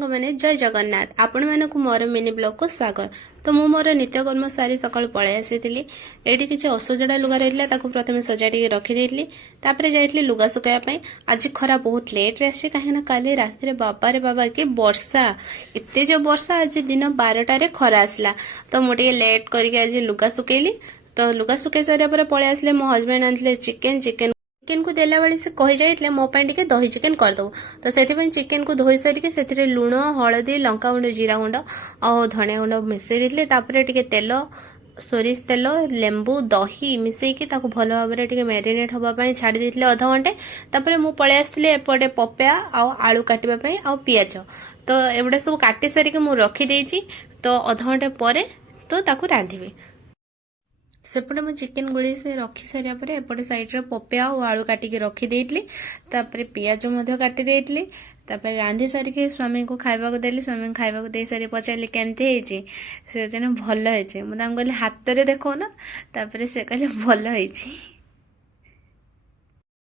मैंने जय जगन्नाथ आपण मानक मोर मिनी ब्लॉग को स्वागत। तो मु मोर नित्यकर्म सारी सका पलि आसी ये किसी असजड़ा लुगा रही प्रथम सजाड़ी रखीदी जाइली लुगा सुखाई। आज खरा बहुत लेट रे आसी कहीं काली राति बाबा रे बाबा कि वर्षा एत जो वर्षा आज दिन 12टार खरा आसला तो मुझे लेट करके आज लुगा सुखेली। तो लुगा सुखै सारे पलि आसले मो हजबैंड आनते चिकेन चिकेन को देला बेले से कही जाइए मो टिके दही चिकेन करदे तो से चिकेन को धोई सारिके से लुण हलदी लंका गुंड जीरा गुंड और धनिया गुंड मिसई देते टिके तेल सोरिष तेल लेंबू दही मिसेकी भल भाव में मैरिनेट होगापी छाड़ी देते अध घंटे। तापर मु पलि आसती एपटे पपया आलू काटापी आ पिज तो एगुड़ा सब काटी सारिके मु रखीदे तो अध घंटे पर तो रांधि सेपटे मु चिकेन गोली से रखी सारिया पर एपटे साइड्रे पपया और आलू काटिकी रखीदे पिज काटी देती रांधि सारिके स्वामी को खाइबा को देली। स्वामी खाइबा को दे सारी पचारि केमती से भल मुझे कहली हाथ में देखो ना से कहले भल।